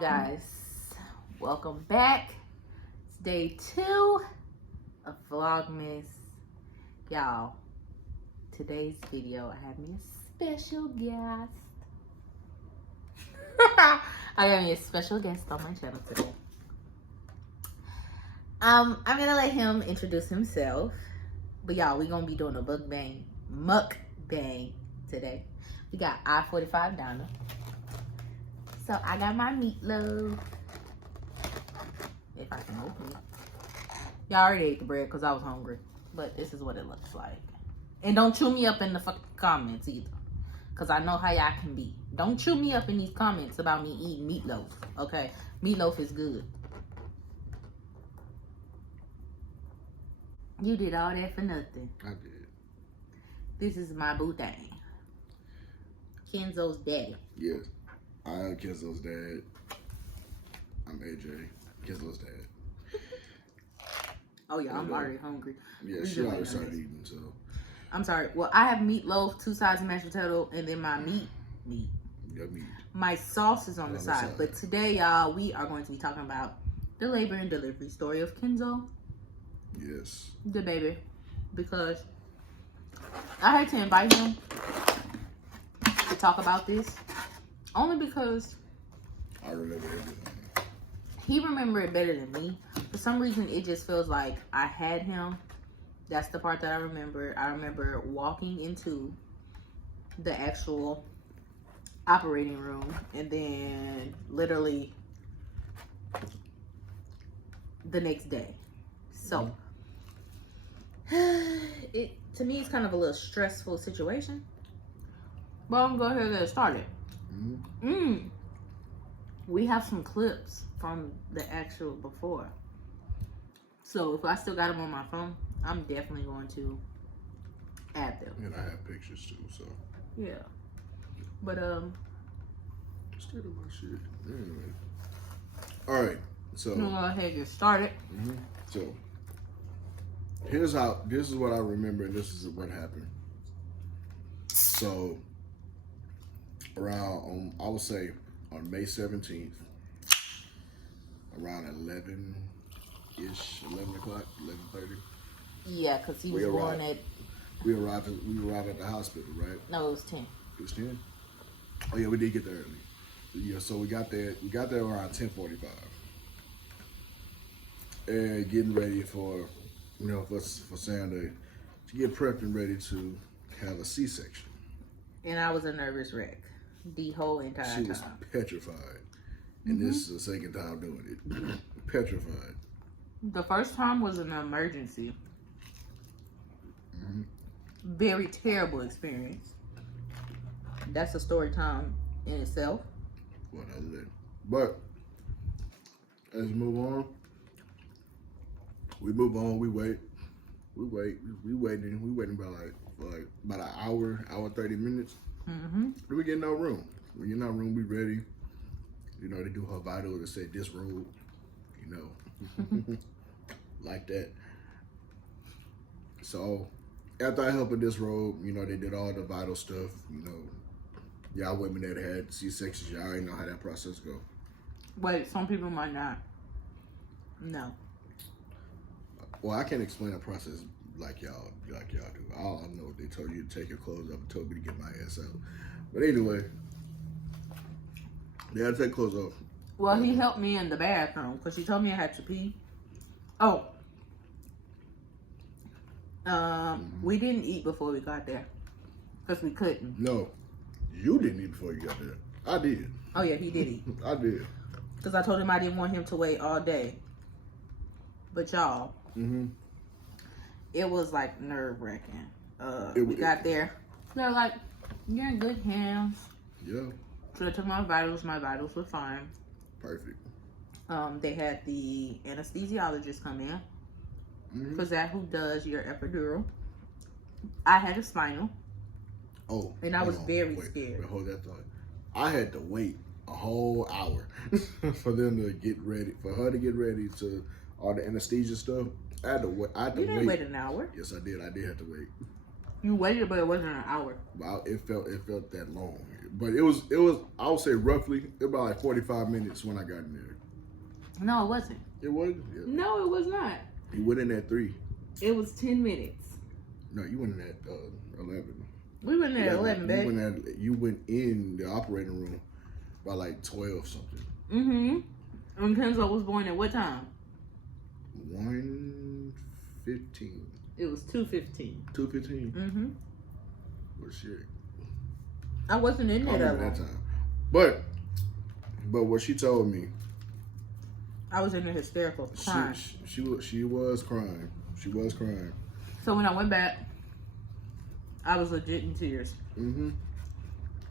guys, welcome back. It's day 2 of Vlogmas. Y'all, today's video I have me a special guest. I got me a special guest on my channel today. I'm gonna let him introduce himself, but y'all, we gonna be doing a mukbang today. We got I-45 Donna. So I got my meatloaf. If I can open it. Y'all already ate the bread because I was hungry. But this is what it looks like. And don't chew me up in the fucking comments either. Because I know how y'all can be. Don't chew me up in these comments about me eating meatloaf. Okay? Meatloaf is good. You did all that for nothing. I did. This is my boo thing. Kenzo's daddy. Yes. I am Kenzo's dad. I'm AJ. Kenzo's dad. Oh yeah, I'm already hungry. Yeah, she already started eating, so. I'm sorry. Well, I have meatloaf, 2 sides of mashed potato, and then my meat. Yeah, meat. My sauce is on the side. But today, y'all, we are going to be talking about the labor and delivery story of Kenzo. Yes. The baby. Because I had to invite him to talk about this. Only because I remember everything. He remembered it better than me. For some reason, it just feels like I had him. That's the part that I remember. I remember walking into the actual operating room and then literally the next day. So, to me, it's kind of a little stressful situation. But I'm going to go ahead and get it started. We have some clips from the actual before. So if I still got them on my phone, I'm definitely going to add them. And I have pictures too, so. Yeah. But Scared of my shit. Anyway. Alright, so. I'm gonna go ahead and get started. So this is what I remember and this is what happened. So around I would say on May 17th, around 11-ish, 11 o'clock, 11:30. Yeah, because he was born at... We arrived at the hospital, right? No, it was 10. It was 10? Oh yeah, we did get there early. Yeah, so we got there around 10:45. And getting ready for, for Sunday to get prepped and ready to have a C-section. And I was a nervous wreck the whole entire time. She was petrified. And this is the second time doing it. Petrified. The first time was an emergency. Very terrible experience. That's a story time in itself. What other than. But as we move on, we wait. We waiting about an hour 30 minutes. We get no room. We get no room, we ready. They do her vital to say this room, like that. So after I helped with this robe, they did all the vital stuff. Y'all women that had C-sections, y'all already know how that process go. Wait, some people might not. No. Well, I can't explain the process like y'all do. All I know, they told you to take your clothes up and told me to get my ass out. But anyway, they had to take clothes off. Well, he helped me in the bathroom because he told me I had to pee. Oh. We didn't eat before we got there because we couldn't. No, you didn't eat before you got there. I did. Oh yeah, he did eat. I did. Because I told him I didn't want him to wait all day. But y'all, it was like nerve-wracking. We got there. They're like, you're in good hands. Yeah. So I took my vitals. My vitals were fine. Perfect. They had the anesthesiologist come in. Because that who does your epidural. I had a spinal. Oh. And I was very scared. Hold that thought. I had to wait a whole hour for them to get ready, for her to get ready to all the anesthesia stuff. I had to wait. You didn't wait an hour. Yes, I did. I did have to wait. You waited, but it wasn't an hour. Well, it felt that long. But it was. I would say roughly about like 45 minutes when I got in there. No, it wasn't. It was. Yeah. No, it was not. You went in at 3. It was 10 minutes. No, you went in at 11. We went in there at 11, babe. You went in the operating room by like 12 something. Mm-hmm. And Kenzo was born at what time? 1:15. It was 2:15. 2:15. Mm-hmm. Well, shit. I wasn't in I there remember that that long. time. But what she told me, I was in there hysterical, crying. she was crying. She was crying. So when I went back, I was legit in tears. Mm-hmm.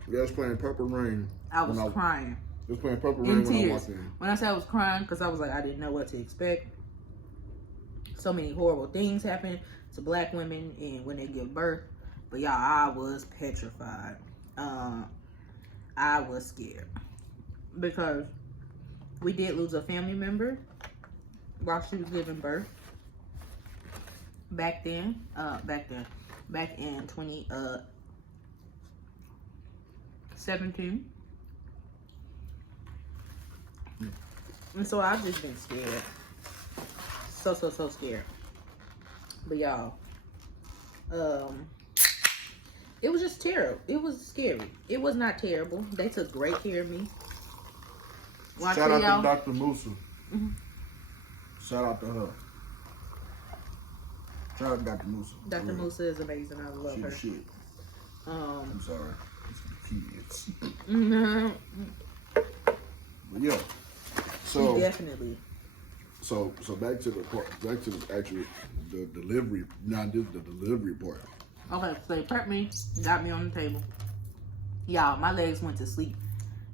They was playing Purple Rain. I was crying. They was playing Purple In Rain when I tears. walked in. When I said I was crying, because I was like, I didn't know what to expect. So many horrible things happen to black women and when they give birth. But y'all, I was petrified. I was scared. Because we did lose a family member while she was giving birth. Back in 2017. And so I've just been scared. So scared. But y'all, it was just terrible. It was scary. It was not terrible. They took great care of me. Shout out to Dr. Musa. Mm-hmm. Shout out to her. Shout out to Dr. Musa. Dr. Musa is amazing. I love her. Shit. I'm sorry. It's kids. Mm-hmm. But yeah. So Definitely. So back to the actual delivery. Not just the delivery part. Okay, so they prepped me, got me on the table. Y'all, my legs went to sleep.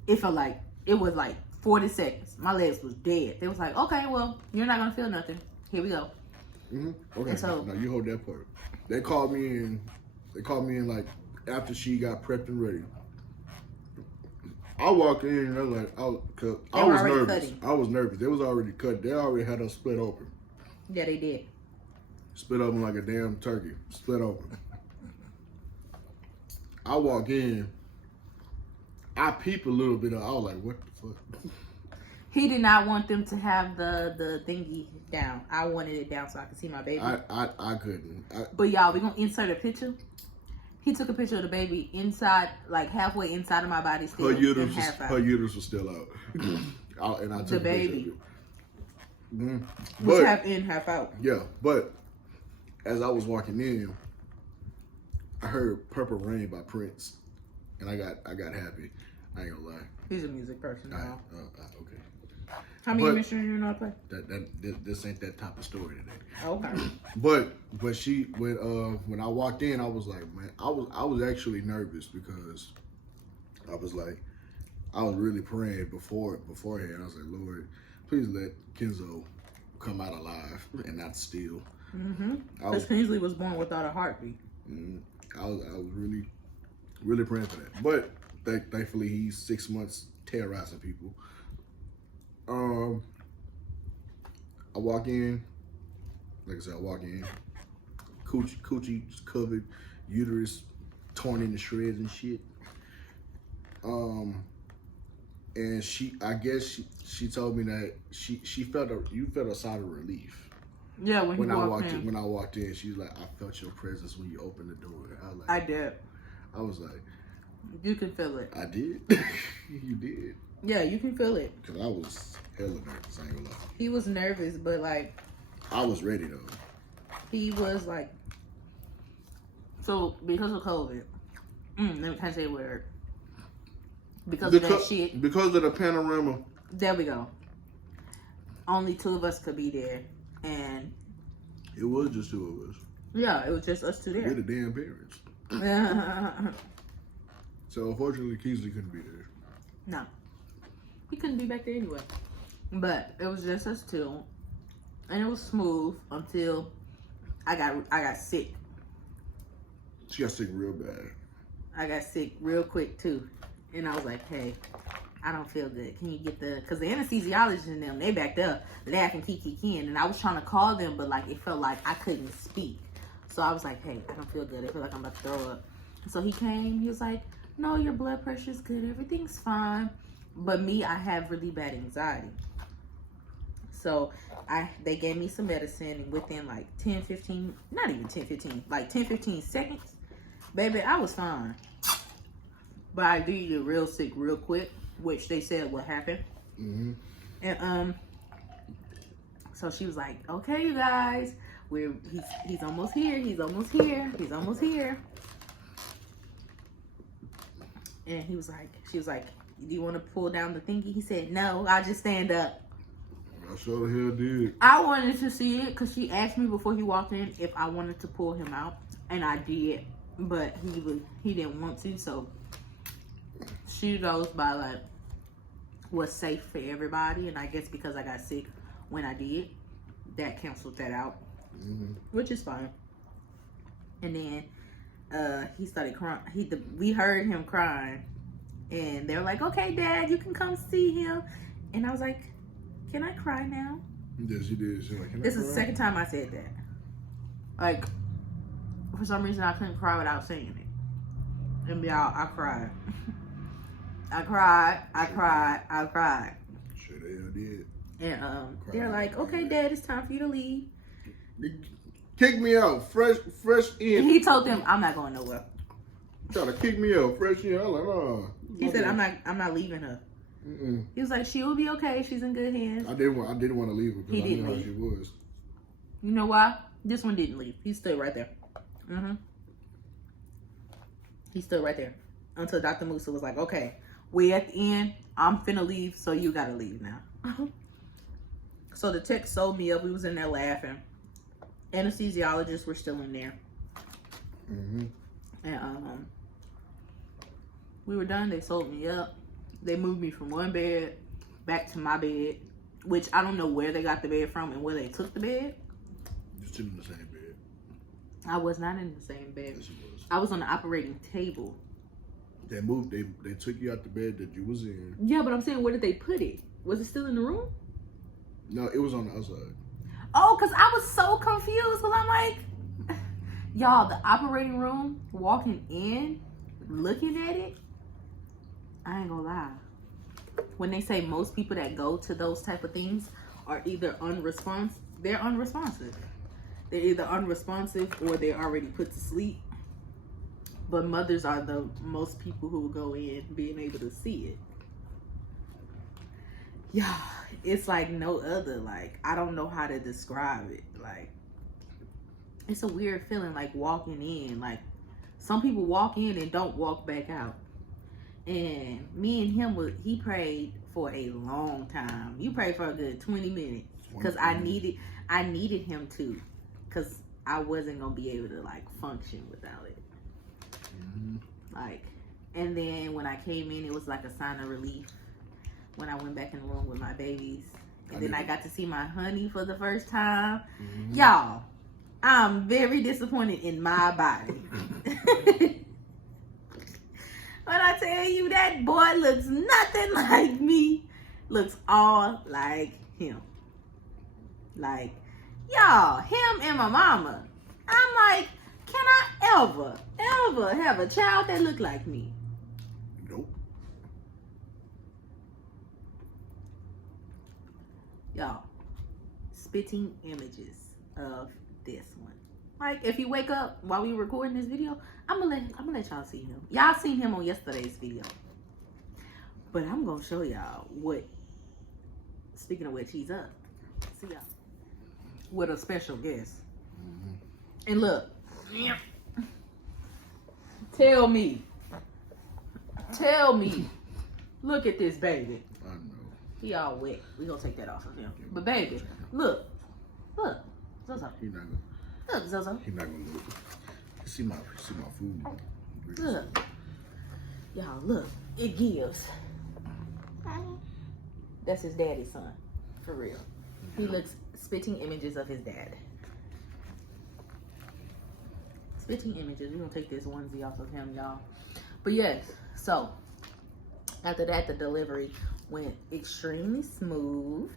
It felt like, it was like 40 seconds. My legs was dead. They was like, okay, well, you're not going to feel nothing. Here we go. Mm-hmm. Okay, And so, now you hold that part. They called me in like after she got prepped and ready. I walked in and I was like, I was nervous. cutting. I was nervous. They was already cut. They already had us split open. Yeah, they did. Split open like a damn turkey. Split open. I walk in. I peep a little bit. I was like, what the fuck? He did not want them to have the thingy down. I wanted it down so I could see my baby. I couldn't. But y'all, we're going to insert a picture. He took a picture of the baby inside, like halfway inside of my body still. Her uterus was still out. And I took The a picture baby. of it. Mm-hmm. Was But, half in, half out. yeah, but as I was walking in, I heard "Purple Rain" by Prince, and I got happy. I ain't gonna lie. He's a music person now. Okay. How many but- missions you know I play? This ain't that type of story today. Okay. But when I walked in, I was like, man, I was actually nervous because I was really praying beforehand. I was like, Lord, please let Kenzo come out alive and not steal. Mm-hmm. Because Kingsley was born without a heartbeat. I was really, really praying for that. But thankfully, he's 6 months terrorizing people. I walk in, like I said, coochie just covered, uterus torn into shreds and shit. And she told me that you felt a sigh of relief. Yeah, when I walked in, she's like, I felt your presence when you opened the door. I was like, I did. I was like, you can feel it. I did. You did. Yeah, you can feel it. Cause I was hella nervous. I ain't gonna lie. He was nervous, but like I was ready though. he was like, so because of COVID, let me kind of say a word. Because of that shit. Because of the panorama. There we go. Only 2 of us could be there, and It was just 2 of us. yeah, it was just us 2 We're there. the damn parents. So unfortunately, Kingsley couldn't be there. No, he couldn't be back there anyway. But it was just us 2, and it was smooth until I got sick. She got sick real bad. I got sick real quick too, and I was like, hey, I don't feel good. Can you get because the anesthesiologist and them, they back there laughing, kiki-kin, and I was trying to call them, but like it felt like I couldn't speak. So I was like, hey, I don't feel good. I feel like I'm about to throw up. So he came, he was like, no, your blood pressure's good. Everything's fine. But me, I have really bad anxiety. So they gave me some medicine, and within like 10, 15, not even 10, 15, like 10, 15 seconds, baby, I was fine. But I did get real sick real quick, which they said would happen. Mm-hmm. And so she was like, okay, you guys, he's almost here, he's almost here, he's almost here. And she was like, do you want to pull down the thingy? He said, no, I'll just stand up. I sure the hell did. I wanted to see it because she asked me before he walked in if I wanted to pull him out, and I did, but he didn't want to. So she goes by like what's safe for everybody, and I guess because I got sick when I did, that canceled that out, which is fine. And then he started crying. We heard him crying, and they were like, "Okay, Dad, you can come see him." And I was like, "Can I cry now?" Yes, you did. She like, can This I is the cry? second time I said that. Like, for some reason, I couldn't cry without saying it. And y'all, I cried. I cried. Sure the hell did. And they're like, "Okay, Dad, it's time for you to leave." Kick me out, fresh And in. he told them, "I'm not going nowhere." Trying to kick me out, fresh in. I'm like, oh. He said, I'm not leaving her." Mm-mm. He was like, "She will be okay. She's in good hands." I didn't want to leave her because He I didn't knew how leave. she was. You know why? This one didn't leave. He stood right there. He stood right there until Dr. Musa was like, "Okay, we at the end. I'm finna leave, so you gotta leave now." So the tech sold me up. We was in there laughing. Anesthesiologists were still in there. And we were done. They sold me up. They moved me from one bed back to my bed, which I don't know where they got the bed from and where they took the bed. You're still in the same bed. I was not in the same bed. Yes, you was. I was on the operating table. They moved. They took you out the bed that you was in. Yeah, but I'm saying, where did they put it? Was it still in the room? No, it was on the outside. Oh, because I was so confused. Because I'm like, y'all, the operating room, walking in, looking at it, I ain't gonna lie. When they say most people that go to those type of things are either unresponsive, they're unresponsive. They're either unresponsive or they're already put to sleep. But mothers are the most people who will go in being able to see it. Yeah, it's like no other. Like, I don't know how to describe it. Like, it's a weird feeling, like walking in. Like, some people walk in and don't walk back out. And me and him, he prayed for a long time. You prayed for a good 20 minutes. Because I needed him to. Because I wasn't going to be able to, like, function without it. Like, and then when I came in, it was like a sign of relief when I went back in the room with my babies. And then I got to see my honey for the first time. Y'all, I'm very disappointed in my body. When I tell you that boy looks nothing like me, looks all like him. Like, y'all, him and my mama. I'm like, can I ever have a child that look like me? Nope. Y'all, spitting images of this one. Like, if you wake up while we recording this video, I'm gonna let y'all see him. Y'all seen him on yesterday's video, but I'm gonna show y'all what. Speaking of which, he's up. See y'all with a special guest. And look, tell me, look at this baby. I know. He all wet. We gonna take that off of him. But baby, look, Xoxo. He not gonna. Look, Xoxo. He not gonna look. See my food. Look. Y'all, look. It gives. That's his daddy's son. For real. He looks spitting images of his dad. Spitting images. We're gonna take this onesie off of him, y'all. But yes, so after that, the delivery went extremely smooth.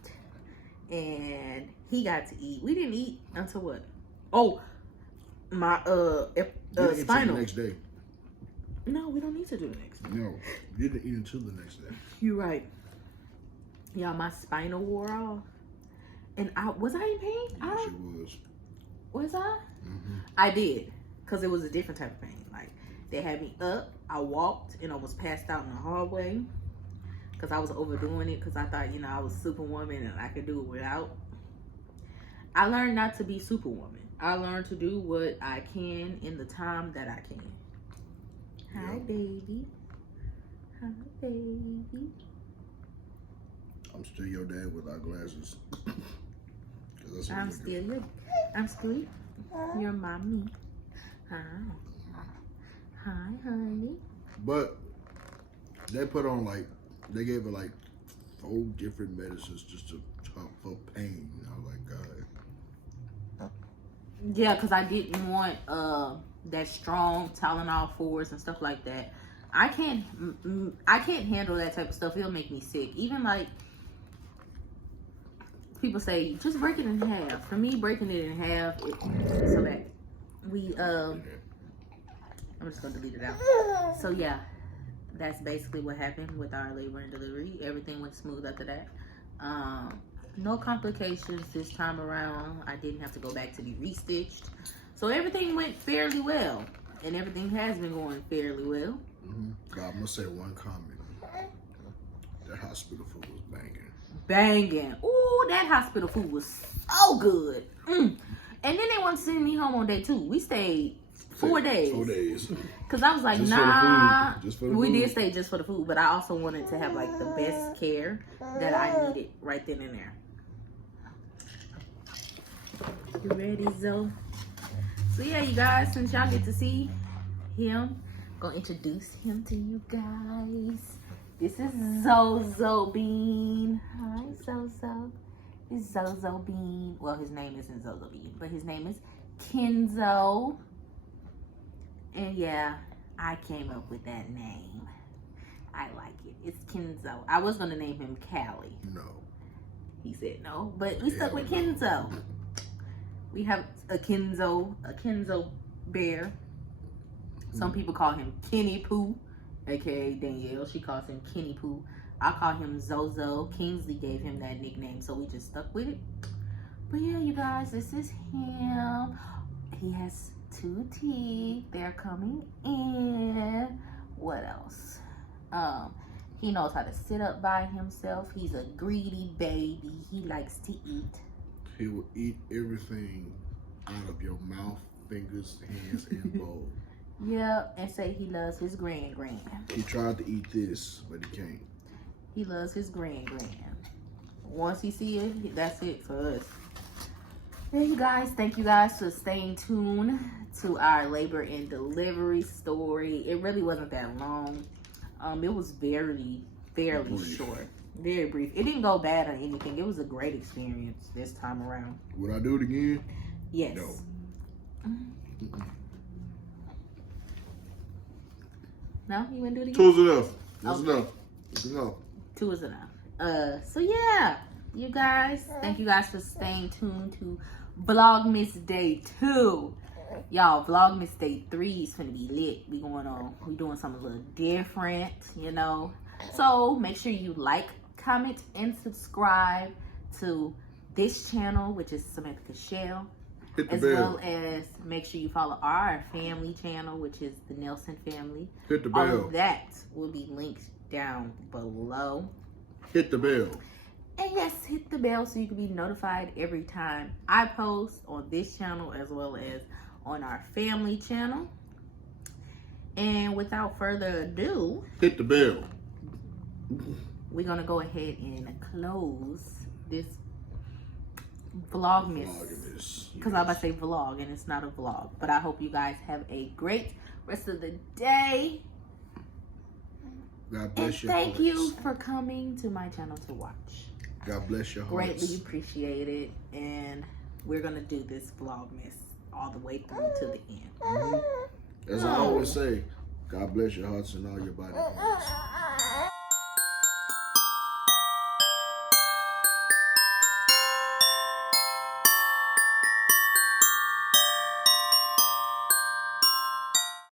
And he got to eat. We didn't eat until what? Oh, my Spinal. spinal. The next day. No, we don't need to do the next day. No, you didn't eat until the next day. You're right. Y'all, my spinal wore off. And was I in pain? Yes, she was. Was I? Mm-hmm. I did. Because it was a different type of pain. Like, they had me up. I walked and I was passed out in the hallway. Because I was overdoing it. Because I thought, you know, I was Superwoman and I could do it without. I learned not to be Superwoman. I learned to do what I can in the time that I can. Hi, Yep. baby. Hi, baby. I'm still your dad without glasses. I'm still your mommy. Hi. Hi, honey. But they put on like, they gave her like 4 different medicines just for pain. I was like, God. Yeah, because I didn't want that strong Tylenol 4s and stuff like that. I can't handle that type of stuff. It'll make me sick. Even like people say, just break it in half. For me, breaking it in half, it's so bad. I'm just gonna delete it out. So yeah, that's basically what happened with our labor and delivery. Everything went smooth after that. No complications this time around. I didn't have to go back to be restitched. So everything went fairly well. And everything has been going fairly well. Mm-hmm. But I'm gonna say one comment. That hospital food was banging. Banging. Ooh, that hospital food was so good. And then they wanted to send me home on day 2. We stayed 4 days. 4 days. Because I was like, Just nah. for the food. Just for the we food. did stay just for the food. But I also wanted to have like the best care that I needed right then and there. You ready, Zoe? So yeah, you guys, since y'all get to see him, I'm gonna introduce him to you guys. This is Xoxo Bean. Hi, Xoxo. It's Xoxo Bean. Well, his name isn't Xoxo Bean, but his name is Kenzo. And yeah, I came up with that name. I like it. It's Kenzo. I was gonna name him Callie. No. He said no, but we stuck with Kenzo. We have a Kenzo bear. Some people call him Kenny Pooh, aka Danielle. She calls him Kenny Pooh. I call him Xoxo. Kingsley gave him that nickname, so we just stuck with it. But yeah, you guys, this is him. He has 2 teeth. They're coming in. What else? He knows how to sit up by himself. He's a greedy baby. He likes to eat. He will eat everything out of your mouth, fingers, hands, and bowl. Yeah, and say he loves his grand. He tried to eat this, but he can't. He loves his grand. Once he see it, that's it for us. Yeah, you guys, thank you guys for staying tuned to our labor and delivery story. It really wasn't that long. It was fairly short. Very brief. It didn't go bad or anything. It was a great experience this time around. Would I do it again? Yes. No. No? You wouldn't do it again? 2 is enough. That's Okay. enough. It's enough. 2 is enough. So yeah, you guys, thank you guys for staying tuned to Vlogmas Day 2. Y'all, Vlogmas Day 3 is gonna be lit. We doing something a little different, you know. So make sure you like, comment, and subscribe to this channel, which is Symanthah Shell. Hit the As bell. well as make sure you follow our family channel, which is the Nelson family. Hit the All bell. of that will be linked down below. Hit the bell. And yes, hit the bell so you can be notified every time I post on this channel as well as on our family channel. And without further ado, Hit the bell. we're going to go ahead and close this Vlogmas. Because I was about to say vlog and it's not a vlog. But I hope you guys have a great rest of the day. God And bless your thank hearts. you for coming to my channel to watch. God bless your hearts. Greatly appreciate it. And we're going to do this Vlogmas all the way through to the end. As I always say, God bless your hearts and all your body parts.